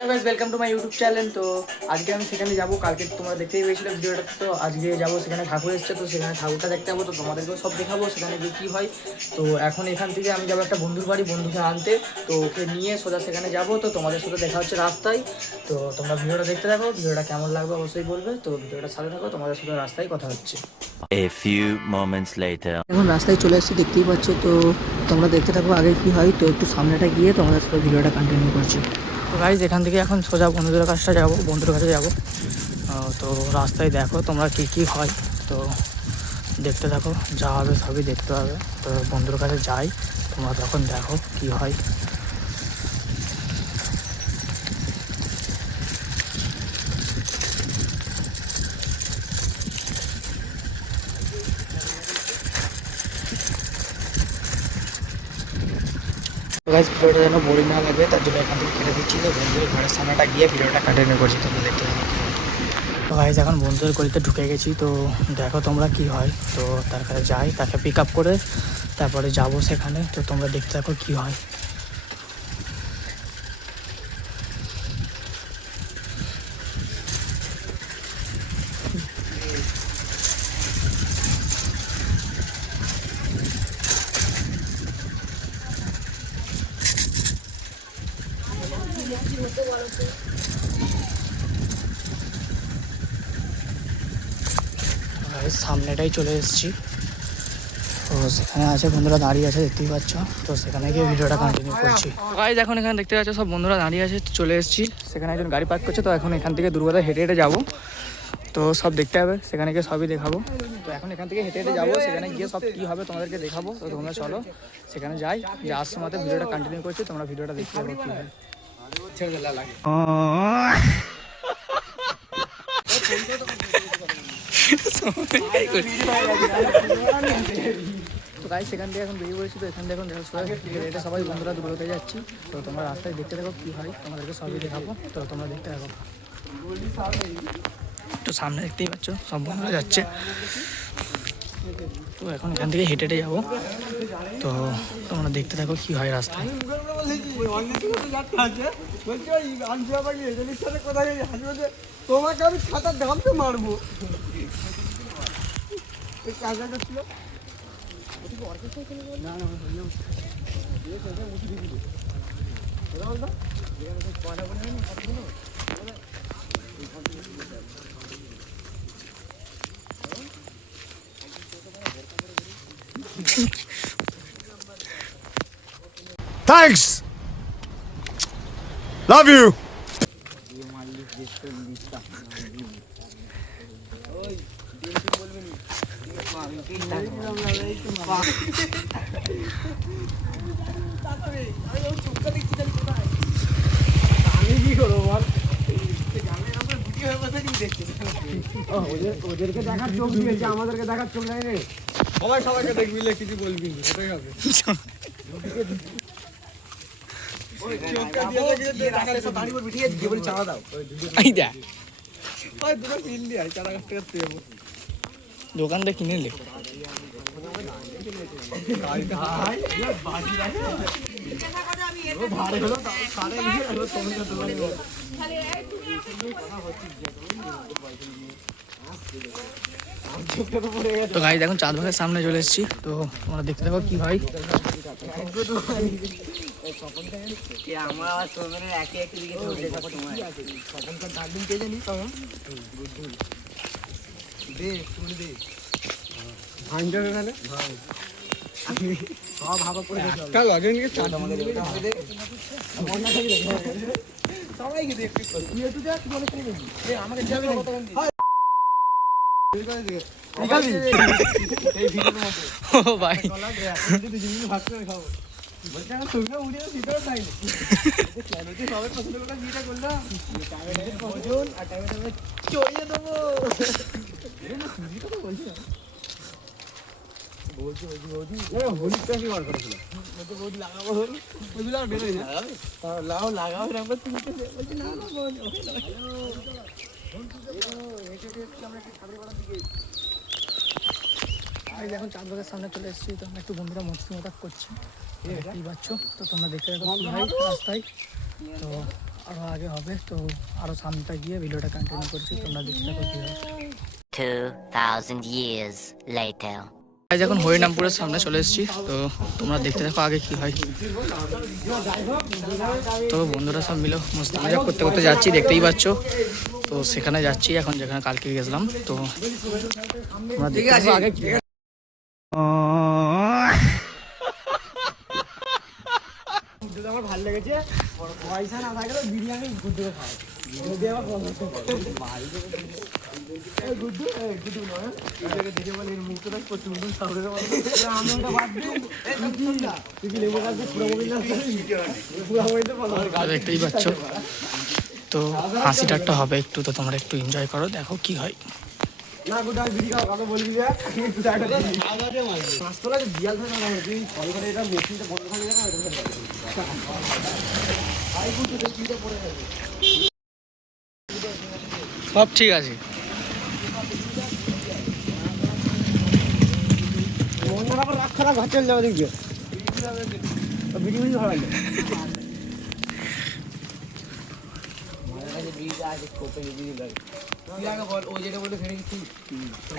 Guys welcome to my YouTube channel. তো আজকে আমি সেখানে যাবো, কালকে তোমরা দেখতেই পেয়েছিলে ভিডিওটা। তো আজকে যাবো, সেখানে ঠাকুর এসছে, তো সেখানে ঠাকুরটা দেখতে যাবো, তো তোমাদেরকেও সব দেখাবো সেখানে গিয়ে কী হয়। তো এখন এখান থেকে আমি যাবো একটা বন্ধুর বাড়ি, বন্ধুকে আনতে। তো ওকে নিয়ে সোজা সেখানে যাবো, তো তোমাদের সাথে দেখা হচ্ছে রাস্তায়। তো তোমরা ভিডিওটা দেখতে থাকো, ভিডিওটা কেমন লাগবে অবশ্যই বলবে। তো ভিডিওটা সাথে থাকো, তোমাদের সাথে রাস্তায় কথা হচ্ছে। A few moments later. এখন রাস্তায় চলে এসেছি, দেখতেই পাচ্ছ। তো তোমরা দেখতে থাকো আগে কী হয়। তো একটু সামনেটা গিয়ে তোমাদের সাথে ভিডিওটা কন্টিনিউ করছি। তো গাইজ এখান থেকে এখন সোজা বন্ধুদের কাছে যাবো, বন্ধুদের কাছে যাবো। তো রাস্তায় দেখো তোমরা কী কী হয়, তো দেখতে থাকো, যা হবে সবই দেখতে হবে। তো বন্ধুর কাছে যাই, তোমরা তখন দেখো কী হয়। তো গাইজ ভিডিওটা যেন বোরিং না লাগে, তার জন্য এখান থেকে কেটে দিচ্ছি। তো বন্ধুদের ঘরের সামনেটা গিয়ে ভিডিওটা কন্টিনিউ করছি, তোমরা দেখতে থাকো। তো গাইজ এখন বন্ধুদের গলিতে ঢুকে গেছি, তো দেখো তোমরা কি হয়। তো তার কাছে যাই, তাকে পিক আপ করে তারপরে যাবো সেখানে। তো তোমরা দেখতে থাকো কি হয়। সামনেটাই চলে এসেছি, তো সেখানে আছে বন্ধুরা দাঁড়িয়ে আছে, দেখতেই পাচ্ছ। তো সেখানে গিয়ে ভিডিওটা কন্টিনিউ করছি। গাইজ এখন এখানে দেখতে পাচ্ছ সব বন্ধুরা দাঁড়িয়ে আছে, চলে এসেছি। সেখানে একজন গাড়ি পার্ক করছে, তো এখন এখান থেকে দুর্গাদা হেঁটে হেঁটে যাবো। তো সব দেখতে হবে, সেখানে গিয়ে সবই দেখাবো। তো এখন এখান থেকে হেঁটে হেঁটে যাবো, সেখানে গিয়ে সব কী হবে তোমাদেরকে দেখাবো। তো তোমরা চলো সেখানে যাই, যে আসছে মাত্র ভিডিওটা কন্টিনিউ করছি, তোমরা ভিডিওটা দেখতে পাবো কী হয়। তো গাইজ সেখান থেকে এখন বেরিয়ে পড়েছি। তো এখান থেকে এখন এটা সবাই বন্ধুরা দূরতে যাচ্ছি। তো তোমরা রাস্তায় দেখতে থাকো কী হয়, তোমাদেরকে সবই দেখাবো। তো তোমরা দেখতে থাকো। তো সামনে দেখতেই পাচ্ছ সব বন্ধুরা যাচ্ছে। তো এখন এখান থেকে হেঁটে হেঁটে যাবো। তো তোমরা দেখতে থাকো কী হয় রাস্তায়। তোমাকে আমি খাতার দামটা মারবো। Thanks. Love you. ওদেরকে দেখার চোখ দিয়েছে, আমাদেরকে দেখার চোখ নাই রে। সবাই সবাইকে দেখবি, কিছু বলবি না, সেটাই হবে। দোকান থেকে কিনে নে। তো গাইজ এখন চাঁদবাগের সামনে চলে এসেছি। তো তোমরা দেখতে থাকো কি হয়। ও ভাই এখন চাঁদবাগের সামনে চলে এসেছি। তো আমরা একটু বন্ধুরা মস্তি মজাক করছি, দেখতেই পাচ্ছ। তো তোমরা দেখতে থাকো কি হয় রাস্তায়। তো আরও আগে হবে, তো আরও সামনেটা গিয়ে ভিডিওটা কন্টিনিউ করছি, তোমরা দেখতে থাকো কী হয়। 2,000 years later. আজ এখন হরিনামপুরের সামনে চলে এসেছি, তো তোমরা দেখতে থাকো আগে কি হয়। তো বন্ধুরা সব মিলে মস্তি মজা করতে করতে যাচ্ছি, দেখতেই পাচ্ছ। তো সেখানে যাচ্ছি এখন, যেখানে কালকে গেছিলাম। তো তোমরা দেখতে থাকো আগে কি হয়। আমার ভালো লেগেছে, পয়সা না থাকলে বিরিয়ানি গুড্ডু খাও। যদি আবার গুড্ডু গুড্ডু নয়, এটাকে দেখে বলে এর মুখটা দেখ প্রচুর সামনে আমি ওটা বাদ দিই। তুই কি লেবু গাছ পুরো মোবিল না পুরো মোবিলটা বলো। দেখতেই পাচ্ছ, তো হাসি ঠাট্টা হবে একটু, তো তোমরা একটু এনজয় করো, দেখো কি হয়। না গুড্ডু আর বিড়ি খাও, কথা বলবি না। পাঁচতলা যে বিয়াল থাকে না, তুই ফল করে এটা মেশিনটা বন্ধ থাকে না, সব ঠিক আছে। মনটা আবার রাত খারাপ ঘর চলে যাবে দেখবি, বিড়ি বিড়ি ভালো লাগে।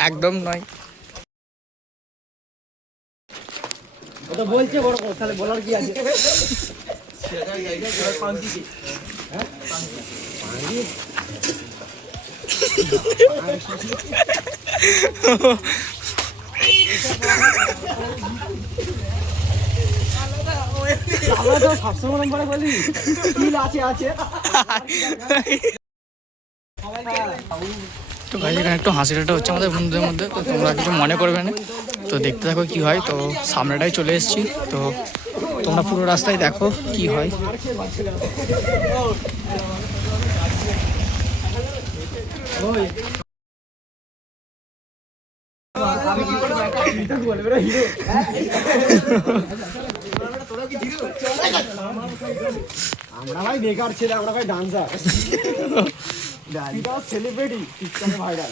একদম নয়, ওটা বলছে বড় কথা, তাহলে বলার কি আছে। আমরা তো সবসময় নম্বরে বলি তিল আছে আছে। তো ভাই এখানে একটু হাসি ঠাট্টা হচ্ছে আমাদের বন্ধুদের মধ্যে, তো তোমরা কিছু মনে করবে না। তো দেখতে থাকো কি হয়। তো সামনেটাই চলে এসেছি, তো তোমরা পুরো রাস্তায় দেখো কি হয়। আমরা ভাই বেকার ছেলে, আমরা ভাই ডান্সার, সেলিব্রিটি টিকটকে ভাইরাল।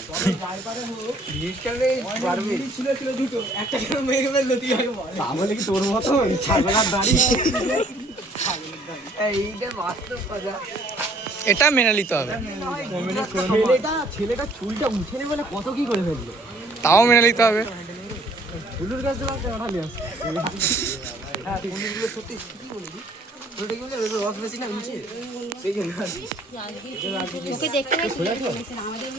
তাহলে কি তোর মতো ছাগলার দাড়ি? এটা মেনে নিতে হবে, ছেলেটা চুলটা উঠে নেবে বলে কত কি করে ফেললো। তাও মেনে নিতে হবে। চুলুর কাছে পাঠালি সত্যি কি বলি রস বেশি না নিচে, সেই জন্য ওকে দেখতে পাচ্ছি আমাদের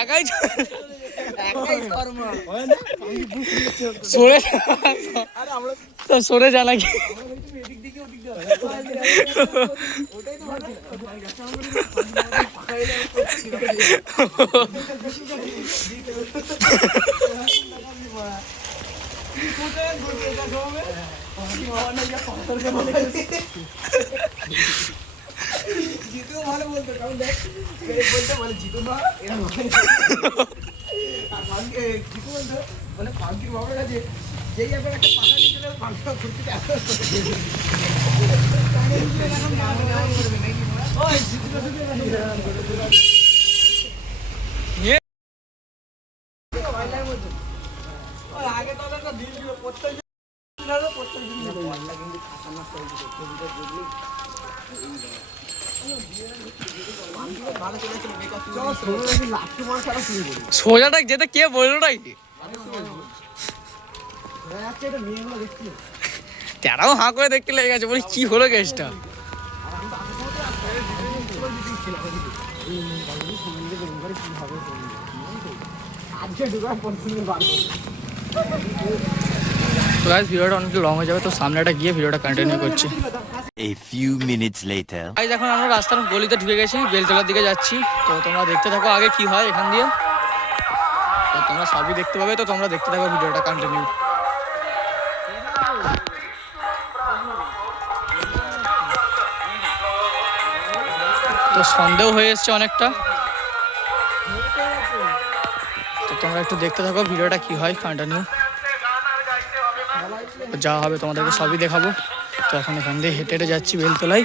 একাই সরে সরে জানা কি জিতু ভালো বলতো, কারণ দেখ বলতে বলে জিতু না এরা জিতু বলতো মানে পাঙ্কির বাবার কাছে যেই একবার একটা পাখা নিয়ে চলে পাঙ্কিটা ঘুরতে আগে তো একটা দিন ছিল প্রত্যেক সোজাটা যেতে কে বললো নাকি, তারাও হাঁ করে দেখতে লেগে গেছে, বলি কি হলো কেসটা। তো গাইস ভিডিওটা অনেক লং হয়ে যাবে, তো সামনেটা গিয়ে ভিডিওটা কন্টিনিউ করছি। A few minutes later. Guys এখন আমরা রাস্তার গলিতে ঢুকে গেছি, বেলতলার দিকে যাচ্ছি। তো তোমরা দেখতে থাকো আগে কি হয় এখান দিয়ে, তো তোমরা সবই দেখতে পাবে। তো তোমরা দেখতে থাকো ভিডিওটা কন্টিনিউ। তো সন্দেহ হয়ে এসছে অনেকটা, তো তোমরা একটু দেখতে থাকো ভিডিওটা কি হয় কন্টিনিউ। যা হবে তোমাদেরকে সবই দেখাবো। তো এখন এখান দিয়ে হেঁটে হেঁটে যাচ্ছি বেলতলায়।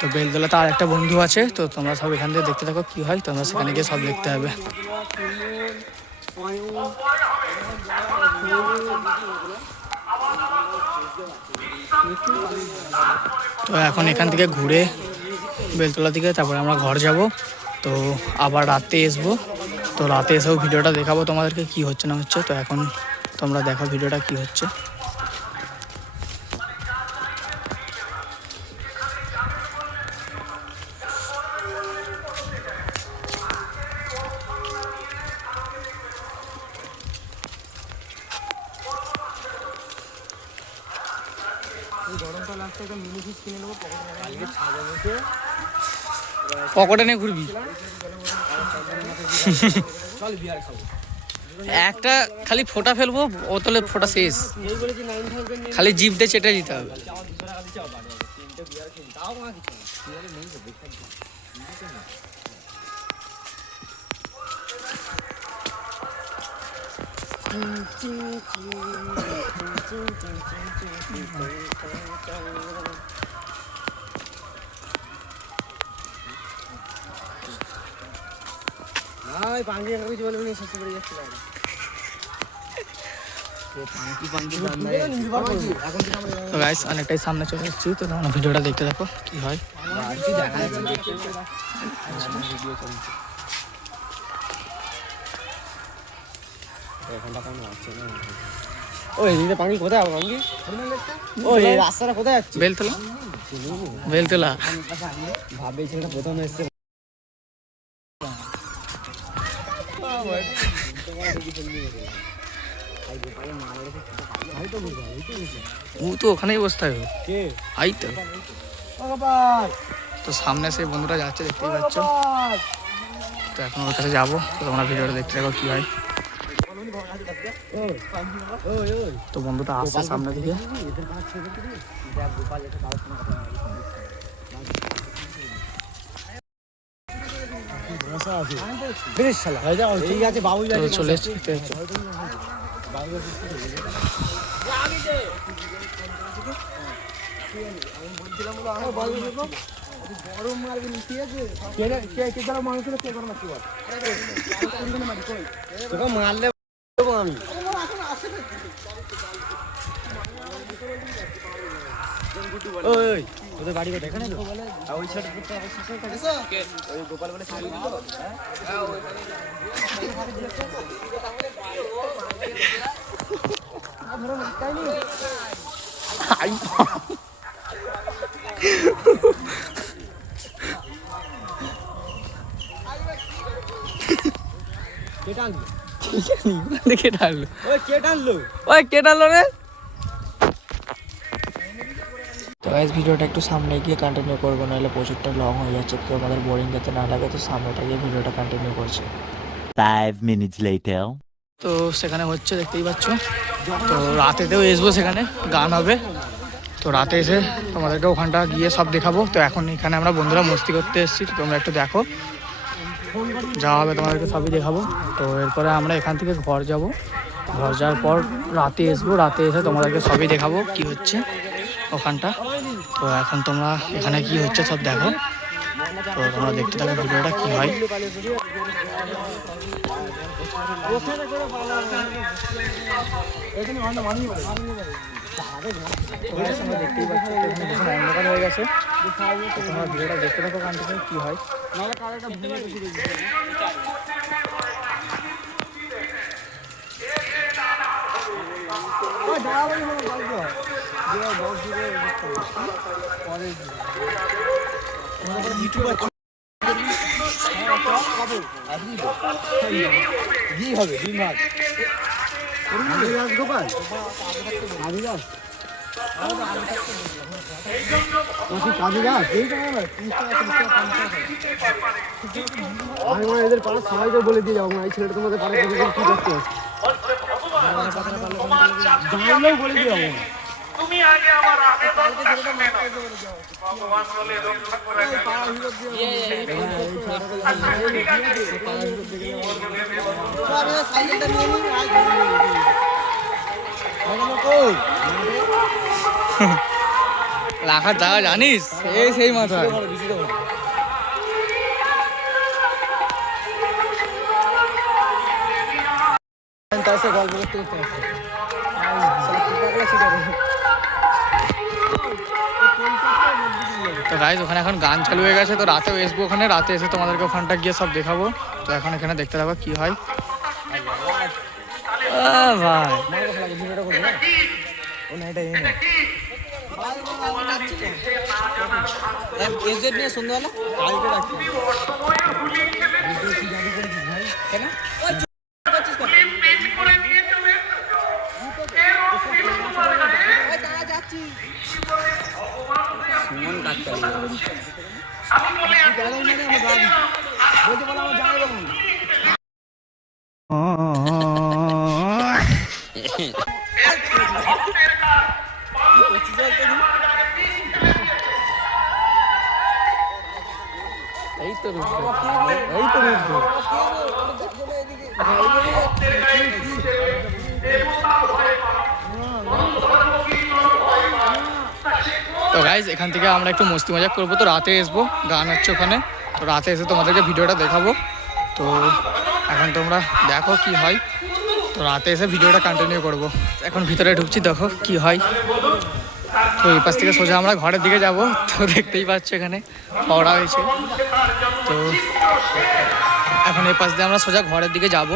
তো বেলতলাতে আর একটা বন্ধু আছে, তো তোমরা সব এখান দিয়ে দেখতে থাকো কি হয়, তোমরা সেখানে গিয়ে সব দেখতে হবে। তো এখন এখান থেকে ঘুরে বেলতলা থেকে তারপরে আমরা ঘর যাব। তো আবার রাতে আসবো, তো রাতে এসেও ভিডিওটা দেখাবো তোমাদেরকে কি হচ্ছে না হচ্ছে। তো এখন তোমরা দেখো ভিডিওটা কি হচ্ছে। পকেটে নিয়ে ঘুরবি, একটা খালি ফোঁটা ফেলবো, বোতলে ফোঁটা শেষ, খালি জিভ দিয়ে চেটে দিতে হবে। তো গাইস অনেকটাই সামনে চলে এসেছি, তো তোমরা ভিডিওটা দেখতে থাকো কি হয়। পাঙ্গি কোথায় পাঙ্গি? ওই রাস্তাটা কোথায় যাচ্ছে? বেলতলা, বেলতলা। ভাবে ছেলেটা প্রথম এসছে। ও তো ওখানেই বসতে হবে, আই তো। তো সামনে সেই বন্ধুরা যাচ্ছে, দেখতেই পাচ্ছ। তো এখন ওর কাছে যাবো, তো তোমরা ভিডিওটা দেখতে থাকো কি হয়। তো বন্ধুটা আসছে সামনে দিকে। তো চলে এসছি, মারলে আমি ওই ওদের বাড়ি কোথায়? এখানে তো ওই সাইডে ওই গোপাল বলে কে টানলো? ওই কে টানলো? ওই কে টানলো রে? তো গাইস ভিডিওটা একটু সামনে গিয়ে কন্টিনিউ করবো, নাহলে প্রচুরটা লং হয়ে যাচ্ছে, তো আমাদের বোরিং যাতে না লাগে। তো সামনেটা গিয়ে ভিডিওটা কন্টিনিউ করছি। 5 minutes later. তো সেখানে হচ্ছে দেখতেই পাচ্ছ। তো রাতেতেও আসবো, সেখানে গান হবে। তো রাতে এসে তোমাদেরকে ওখানটা গিয়ে সব দেখাবো। তো এখন এখানে আমরা বন্ধুরা মস্তি করতে এসেছি, তো তোমরা একটু দেখো, যা হবে তোমাদেরকে সবই দেখাবো। তো এরপরে আমরা এখান থেকে ঘর যাব, ঘর যাওয়ার পর রাতে আসবো, রাতে এসে তোমাদেরকে সবই দেখাবো কি হচ্ছে ওখানটা। তো এখন তোমরা এখানে কি হচ্ছে সব দেখো, তো তোমরা দেখতে থাকো ভিডিওটা কি হয়। দেখতেই পাচ্ছি অন্ধকার হয়ে গেছে, তোমরা ভিডিওটা দেখতে থাকো কন্টিনিউ কি হয়। গোপাল এদের পাড়া সবাইকে বলে দিয়ে যাবো, এই ছেলেটা তোমাদের পাড়া কি করতে বলে দিয়ে যাবো। তুমি আগে আমার আবেদন শুনে নাও। ভগবান বলে রক্ষা করে গেল। রাখার জায়গা জানিস, সেই মাথায় আসে গল্প করতে করতে আসে তো গাইজ ওখানে এখন গান চালু হয়ে গেছে, তো রাতেও আসবো ওখানে, রাতে এসে তোমাদেরকে ওখানটা গিয়ে সব দেখাবো। তো এখন এখানে দেখতে থাকো কি হয়। ভাই ভিডিওটা করবো না ও না এটা এসডেট নিয়ে সন্ধ্যাবেলা কালকে রাখছি কেন এই তো এই তো তো গাইজ এখান থেকে আমরা একটু মস্তি মজা করবো। তো রাতে আসবো, গান হচ্ছে ওখানে, তো রাতে এসে তোমাদেরকে ভিডিওটা দেখাবো। তো এখন তোমরা দেখো কি হয়, তো রাতে এসে ভিডিওটা কন্টিনিউ করব। এখন ভিতরে ঢুকছি, দেখো কি হয়। তো এই পাশ থেকে সোজা আমরা ঘরের দিকে যাব। তো দেখতেই পাচ্ছ এখানে পড়া হয়েছে, তো এখন এই পাশ দিয়ে আমরা সোজা ঘরের দিকে যাব।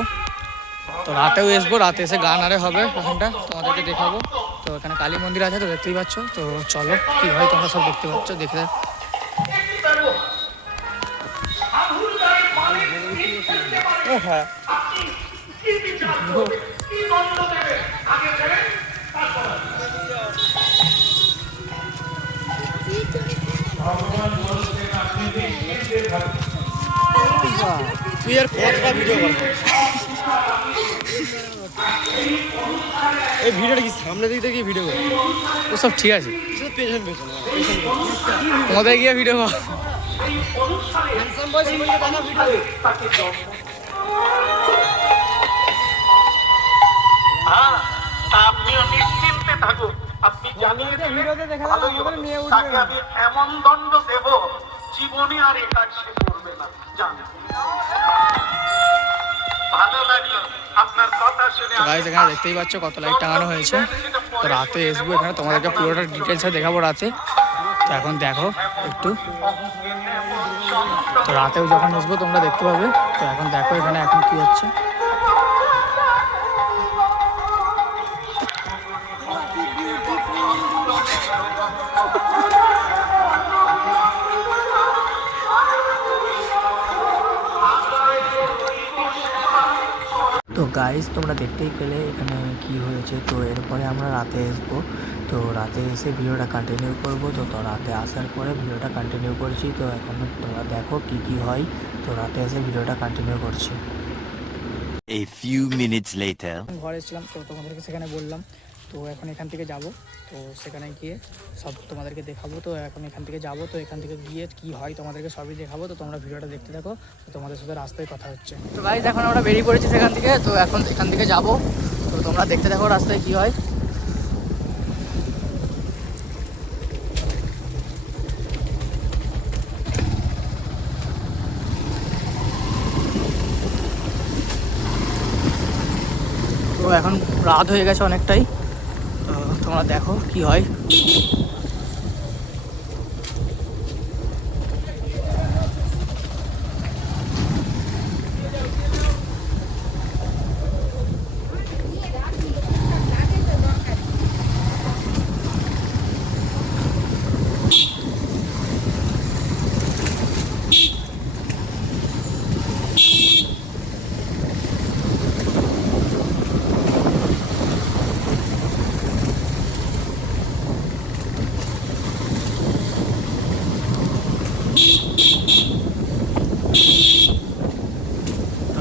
তো রাতেও আসবো, রাতে এসে গান আরে হবে ওখানটা তোমাদেরকে দেখাবো। তো এখানে কালী মন্দির আছে, তো দেখতেই পাচ্ছ। তো চলো কি হয় তোমরা সব দেখতে পাচ্ছ, দেখে হ্যাঁ তুই আর কতটা ভিডিও করবো এই ভিডিওটা কি সামনে দিক থেকে ভিডিও করবো ও সব ঠিক আছে, পেছন পেছন তোমাদের গিয়ে ভিডিও আপনিও নিশ্চিন্তে থাকুন। আপনি জানেন তাকে আমি এমন দণ্ড দেব জীবনে আর এ কাজ সে করবে না, জানেন। ভালো লাগলো আপনার কথা শুনে। গাইজ এখানে দেখতেই পাচ্ছ কত লাইট টাঙানো হয়েছে। তো রাতে আসবো এখানে, তোমাদেরকে পুরোটা ডিটেলসে দেখাবো রাতে। তো এখন দেখো একটু, তো রাতেও যখন আসবো তোমরা দেখতে পাবে। তো এখন দেখো এখানে এখন কি হচ্ছে। তো গাইজ তোমরা দেখতেই পেলে এখানে কি হয়েছে। তো এরপরে আমরা রাতে আসবো, তো রাতে এসে ভিডিওটা কন্টিনিউ করবো। তো রাতে আসার পরে ভিডিওটা কন্টিনিউ করছি। তো এখন তোমরা দেখো কি কি হয়। তো রাতে এসে ভিডিওটা কন্টিনিউ করছি। A few minutes later. ঘরে এসেছিলাম, তো তোমাদেরকে সেখানে বললাম। তো এখন এখান থেকে যাব, তো সেখানে গিয়ে সব তোমাদেরকে দেখাবো। তো এখন এখান থেকে যাব, তো এখান থেকে গিয়ে কি হয় তোমাদেরকে সবই দেখাবো। তো তোমরা ভিডিওটা দেখতে থাকো, তো তোমাদের সাথে রাস্তায় কথা হচ্ছে। তো গাইজ এখন আমরা বেরিয়ে পড়েছি সেখান থেকে, তো এখন এখান থেকে যাব। তো তোমরা দেখতে থাকো রাস্তায় কি হয়। তো এখন রাত হয়ে গেছে অনেকটাই, তো তোমরা দেখো কি হয়।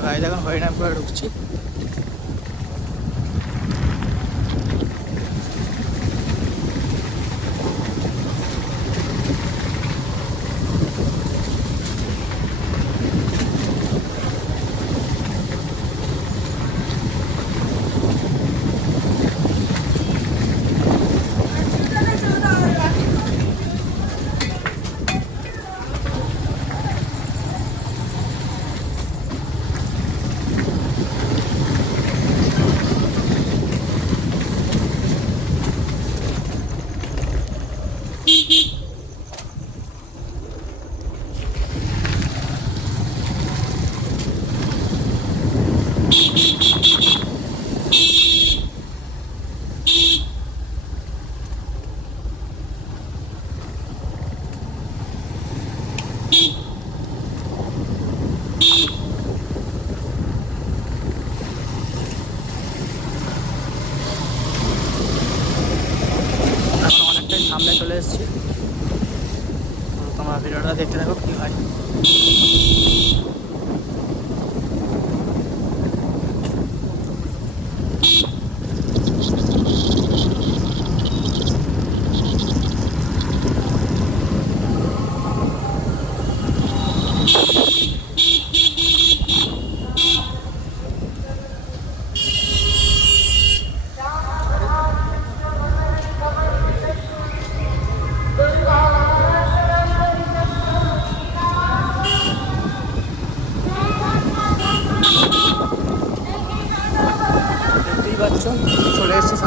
গাড়ি এখন হরিনামপুরে ঢুকছি।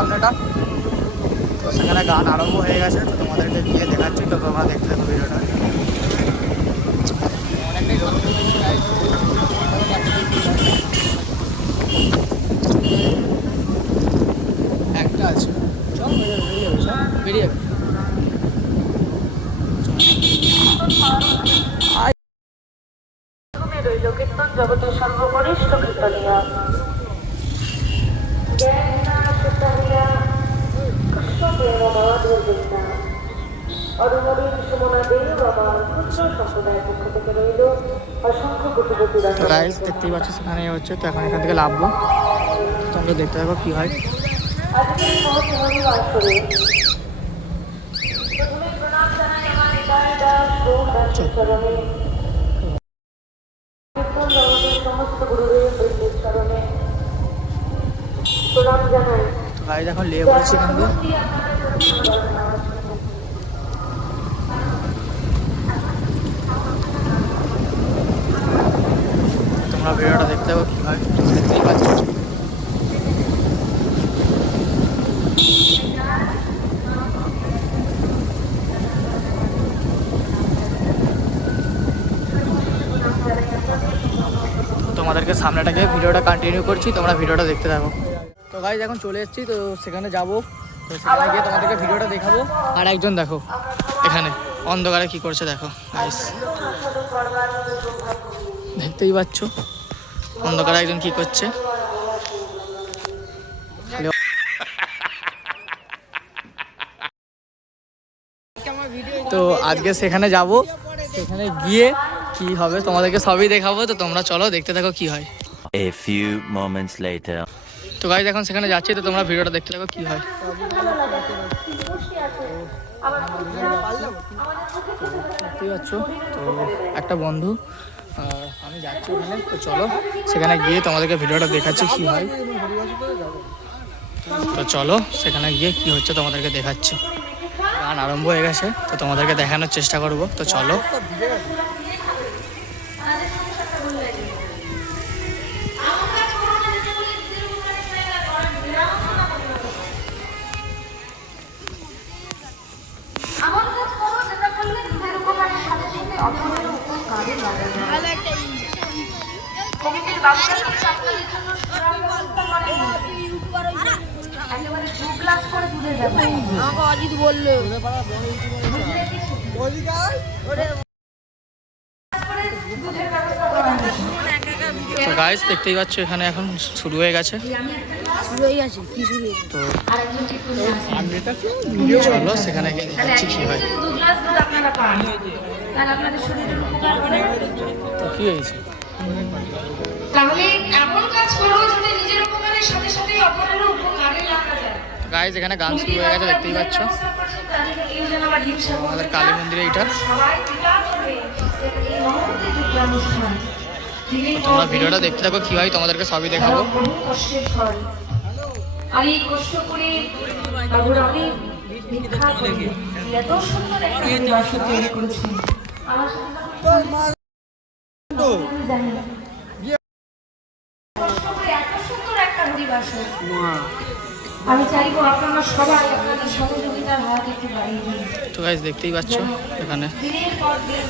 সামনেটা। তো সেখানে গান আরম্ভ হয়ে গেছে, তো তোমাদেরকে গিয়ে দেখাচ্ছি, তো তোমরা দেখতে থাকো ভিডিওটা। অনেকটাই সামনে রয়েছে guys। একটা আছে, চল বেরিয়ে যাবে, চল বেরিয়ে যাবে। রইল কীর্তন জগতের সর্বকনিষ্ঠ কীর্তনিয়া তো গাইস দেখতেই পাচ্ছ সেখানে হচ্ছে, তো এখন এখান থেকে লাভবো, তোমরা দেখতে থাকো কি হয়। সমস্ত গুরুদেব চরণে প্রণাম জানাই। তো গাইস এখন লেগে পড়েছি এখান দিয়ে। তোমরা ভিডিওটা দেখতে পাবো কি হয়, দেখতেই পাচ্ছ। তোমাদেরকে সামনেটাকে ভিডিওটা কন্টিনিউ করছি, তোমরা ভিডিওটা দেখতে থাকো। তো গাইস এখন চলে এসেছি, তো সেখানে যাব, তো সেখানে গিয়ে তোমাদেরকে ভিডিওটা দেখাবো। আর একজন দেখো এখানে অন্ধকারে কি করছে দেখো গাইস, দেখতেই পাচ্ছ অন্ধকারে একজন কি করছে। তো আজকে সেখানে যাব, সেখানে গিয়ে কি হবে তোমাদেরকে সবই দেখাবো, তো তোমরা চলো দেখতে থাকো কি হয়। A few moments later. তো গাইস এখন সেখানে যাচ্ছি, তো তোমরা ভিডিওটা দেখতে থাকো কি হয়। দেখতেই পাচ্ছ তো একটা বন্ধু, আমি যাচ্ছি ওখানে, তো চলো সেখানে গিয়ে তোমাদেরকে ভিডিওটা দেখাচ্ছি কি হয়। তো চলো সেখানে গিয়ে কি হচ্ছে তোমাদেরকে দেখাচ্ছি। গান আরম্ভ হয়ে গেছে, তো তোমাদেরকে দেখানোর চেষ্টা করব, তো চলো। অজিত বললো তো গাইস দেখতেই পাচ্ছ এখানে এখন শুরু হয়ে গেছে, তো চলো সেখানে গিয়ে দেখাচ্ছি কি হয়। তো কি হয়েছে, তাহলে এমন কাজ করো যাতে নিজের উপকারের সাথে সাথে অপরেরও উপকারে লাগা যায়। গাইস এখানে গান শুরু হয়ে গেছে, দেখতেই পাচ্ছ আমাদের কালী মন্দিরে এটা। তোমরা ভিডিওটা দেখতে থাকো কি হয়, তোমাদেরকে সবই দেখাবো। আর এই কষ্ট করে বাবুর আমি ভিক্ষা করি, এত সুন্দর একটা পরিবার তৈরি করেছি। আমার সাথে জানি না এত সুন্দর একটা পরিবাসন, আমি চাইবো আপনারা সবাই আপনাদের সহযোগিতার হাত একটু বাড়িয়ে দিন। তো গাইস দেখতেই পাচ্ছ এখানে, দিনের পর দিন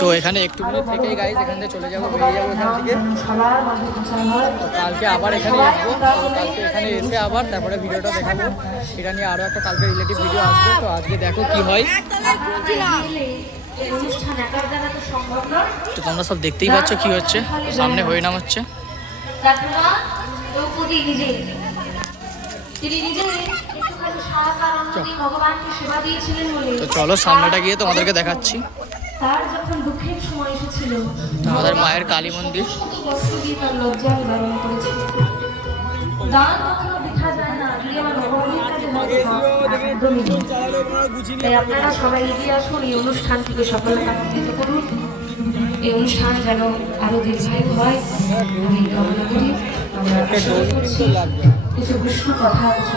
তো এখানে একটু মিনিট থেকেই গাইস এখান থেকে চলে যাবো, বেরিয়ে যাবো এখান থেকে। সবার মাঝে পৌঁছানো হয়। তো কালকে আবার এখানে আসবো, তো কালকে এখানে এসে আবার তারপরে ভিডিওটা দেখাবো, এটা নিয়ে আরও একটা কালকে রিলেটিভ ভিডিও আসবে। তো আজকে দেখো কি হয়, এই অনুষ্ঠান একার দ্বারা তো সম্ভব নয়। তো তোমরা সব দেখতেই পাচ্ছ কি হচ্ছে, সামনে হরিনাম হচ্ছে। কাকিমা দ্রৌপদী নিজে তিনি নিজে একটুখানি সারাকার অন্যদিন ভগবানকে সেবা দিয়েছিলেন বলে তো চলো সামনেটা গিয়ে তোমাদেরকে দেখাচ্ছি। তার যখন দুঃখের সময় এসেছিল আমাদের মায়ের কালী মন্দির, শত বস্ত্র দিয়ে তার লজ্জা নিবারণ করেছিল। দান কখনো বৃথা যায় না, যদি আমার ভগবানের কাছে একদমই নেই। তাই আপনারা সবাই এগিয়ে আসুন, এই অনুষ্ঠানটিকে সফলতামণ্ডিত করুন। এই অনুষ্ঠান যেন আরো দীর্ঘায়ু হয় আমি কামনা করি। আমরা শুরু করছি কিছু বিষ্ণু কথা, কিছু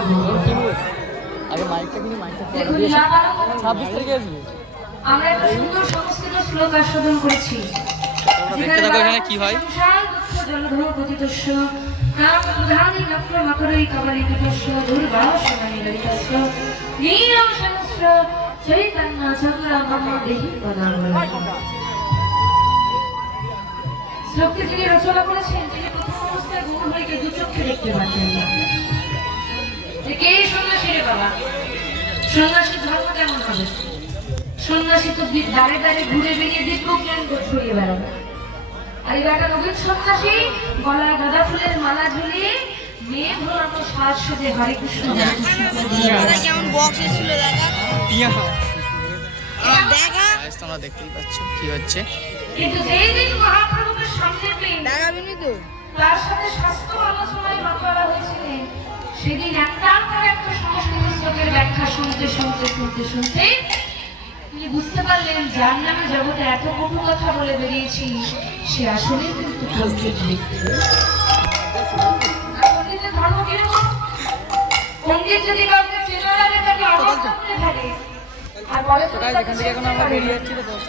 আগে মাইকটা কিনে মাইকটা দেখুন, লাগানো 26 তারিখে আসবে। আমরা একটা সুন্দর সংস্কৃত শ্লোক আস্বাদন করেছি। তোমরা দেখতে থাকো এখানে কি হয়। সংসার দুঃখ জলধর পতিতস্য নাম প্রধানি নক্র মকরৈ কবলিতস্য দুর্বাসনানি ললিতস্য নীলম সহস্র চৈতন্য চন্দ্র মম দেহি পদাবলম্বন। শ্লোকটি যিনি রচনা করেছেন তিনি প্রথম অবস্থায় গৌরহরিকে দু চক্ষে দেখতে পাচ্ছেন না। কে সন্ন্যাসী রে বাবা? সন্ন্যাসীর ধর্ম কেমন হবে? সন্ন্যাসী তো দাঁড়ে দাঁড়ে ঘুরে বেরিয়ে দিব্য জ্ঞান ছড়িয়ে বেড়াবে। আর এই একটা নবীন সন্ন্যাসী গলায় গাঁদা ফুলের মালা ঝুলিয়ে মেয়ে ভোলানো সাজ সেজে হরে কৃষ্ণ হরে কৃষ্ণ কেমন বক্স ছিল দেখা দেখা গাইস তোমরা দেখতেই পাচ্ছ কি হচ্ছে। কিন্তু যেই দিন মহাপ্রভুকে সামনে পেয়ে দেখাবিনি তো তার সাথে শাস্ত্র আলোচনায় মাতোয়ারা হয়েছিলেন, সেদিন একটার পর একটা সংস্কৃত শ্লোকের ব্যাখ্যা শুনতে শুনতে শুনতে শুনতে তিনি বুঝতে পারলেন যার নামে জগতে এত কটু কথা বলে বেরিয়েছি সে আসলে কিন্তু পণ্ডিত ব্যক্তি। আর পণ্ডিতের ধর্ম কিরকম? পণ্ডিত যদি কাউকে চেনা লাগে তাকে অবস্থান করে থাকে আর বলে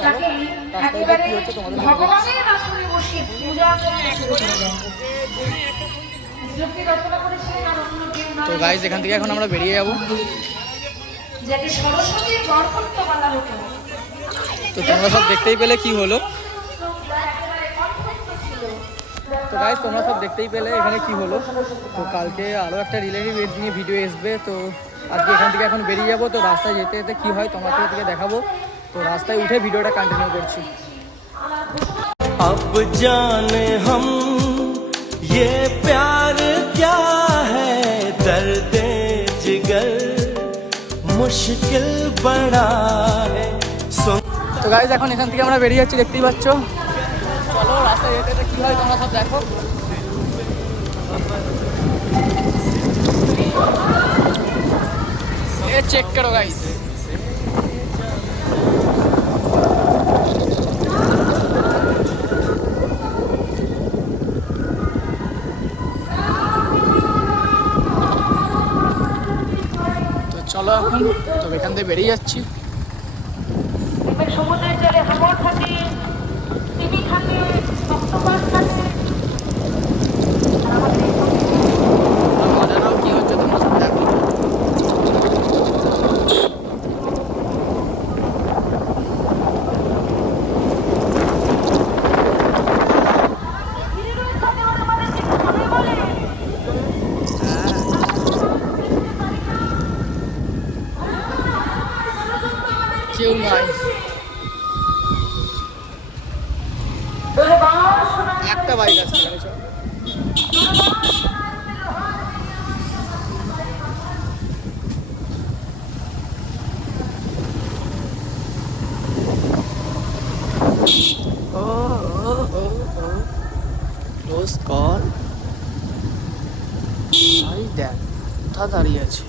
তাকে একেবারে ভগবানের আসনে বসে পূজা করে শুরু করে দেয়। শ্লোকটি রচনা করেছিলেন আর অন্য কেউ নয়। তো গাইস এখান থেকে এখন আমরা বেরিয়ে যাব। যাকে সরস্বতীর বরকত্ব বলা হতো। তো তোমরা সব দেখতেই পেলে কি হলো। তো গাইস তোমরা সব দেখতেই পেলে এখানে কি হলো। তো কালকে আরও একটা রিলেটিভ এজ নিয়ে ভিডিও আসবে। তো আজকে এখান থেকে এখন বেরিয়ে যাবো। তো রাস্তায় যেতে যেতে কী হয় তোমাদের থেকে দেখাবো। তো রাস্তায় উঠে ভিডিওটা কন্টিনিউ করছি। अब जाने हम ये प्यार क्या है, दर्द जिगर मुश्किल बड़ा है। তো গাইস এখন এখান থেকে আমরা বেরিয়ে যাচ্ছি, দেখতেই পাচ্ছ। চলো রাস্তায় যেতে যেতে কী হয় তোমরা সব দেখো। ये चेक करो गाइस। তো চলো এখন তো এখান থেকে বেরিয়ে যাচ্ছি। সমুদ্রের জলে হাঙর থাকে, তিমি থাকে, অক্টোপাস থাকে। মজাটাও কি হচ্ছে তোমরা সব দেখো। কেউ নাই, একটা বাইক আসছে এখানে। চল ক্লোজ কর ভাই, দেখ কোথা দাঁড়িয়ে আছে।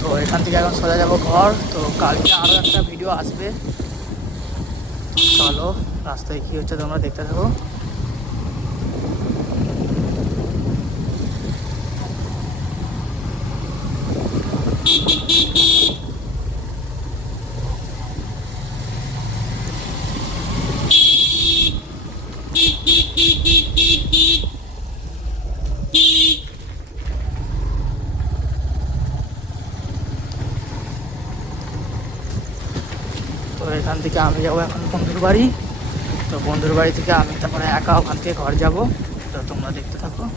তো এখান থেকে এখন সোজা যাবো ঘর। তো কালকে আরও একটা ভিডিও আসবে। চলো রাস্তায় কী হচ্ছে তোমরা দেখতে থাকো। তো এখান থেকে আমি যাবো এখন বন্ধুর বাড়ি। তো বন্ধুর বাড়ি থেকে আমি তারপরে একা ওখান থেকে ঘর যাব। তো তোমরা দেখতে থাকো। তো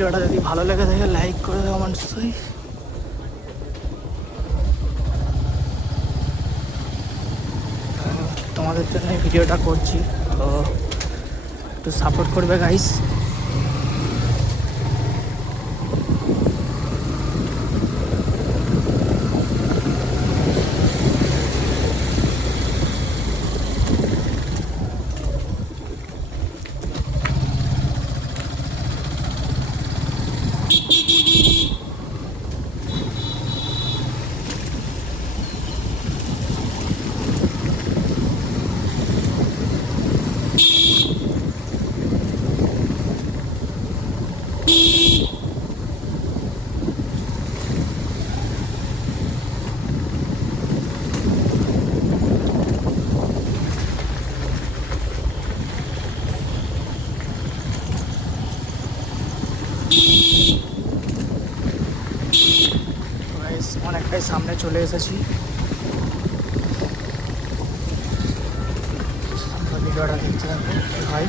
ভিডিওটা যদি ভালো লেগে থাকে লাইক করে দেবো অবশ্যই। তোমাদের জন্য এই ভিডিওটা করছি, তো একটু সাপোর্ট করবে গাইস। অনেকটাই সামনে চলে এসেছি। ভিডিওটা দেখতে থাকো ভাই।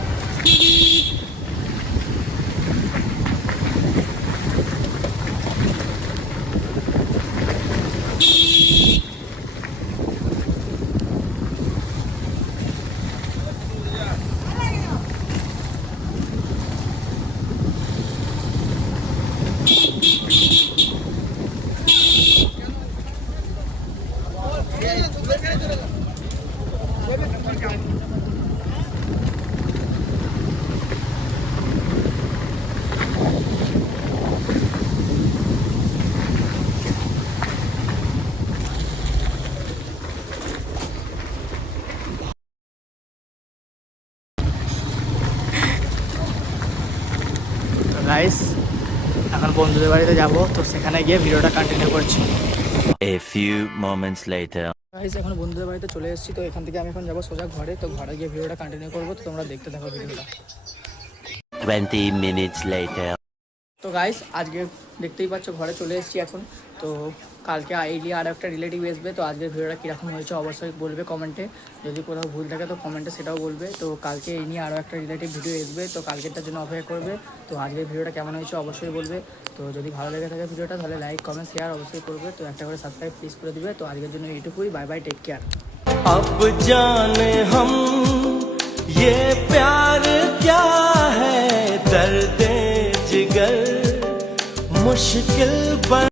গাইস এখন বন্ধুদের বাড়িতে যাব, তো সেখানে গিয়ে ভিডিওটা কন্টিনিউ করছি। A few moments later. Guys এখন বন্ধুদের বাড়িতে চলে এসেছি, তো এখান থেকে আমি এখন যাবো সোজা ঘরে, তো ঘরে গিয়ে ভিডিওটা কন্টিনিউ করবো, তো তোমরা দেখতে থাকো ভিডিওটা। 20 minutes later. তো গাইস আজকে দেখতেই পাচ্ছ ঘরে চলে এসেছি এখন। তো কালকে আইডি আর একটা রিলেটিভ আসবে, তো আজকের ভিডিওটা কীরকম হয়েছে অবশ্যই বলবে কমেন্টে। যদি কোথাও ভুল থাকে তো কমেন্টে সেটাও বলবে। তো কালকে এই নিয়ে আরও একটা রিলেটিভ ভিডিও আসবে, তো কালকেরটার জন্য অপেক্ষা করবে। তো আজকের ভিডিওটা কেমন হয়েছে অবশ্যই বলবে। তো যদি ভালো লেগে থাকে ভিডিওটা তাহলে লাইক কমেন্ট শেয়ার অবশ্যই করবে। তো একটা করে সাবস্ক্রাইব প্লিজ করে দিবে। তো আজকের জন্য এইটুকুই, বাই বাই, টেক কেয়ার। अब जाने हम ये प्यार क्या है, दर्द जिगर मुश्किल बन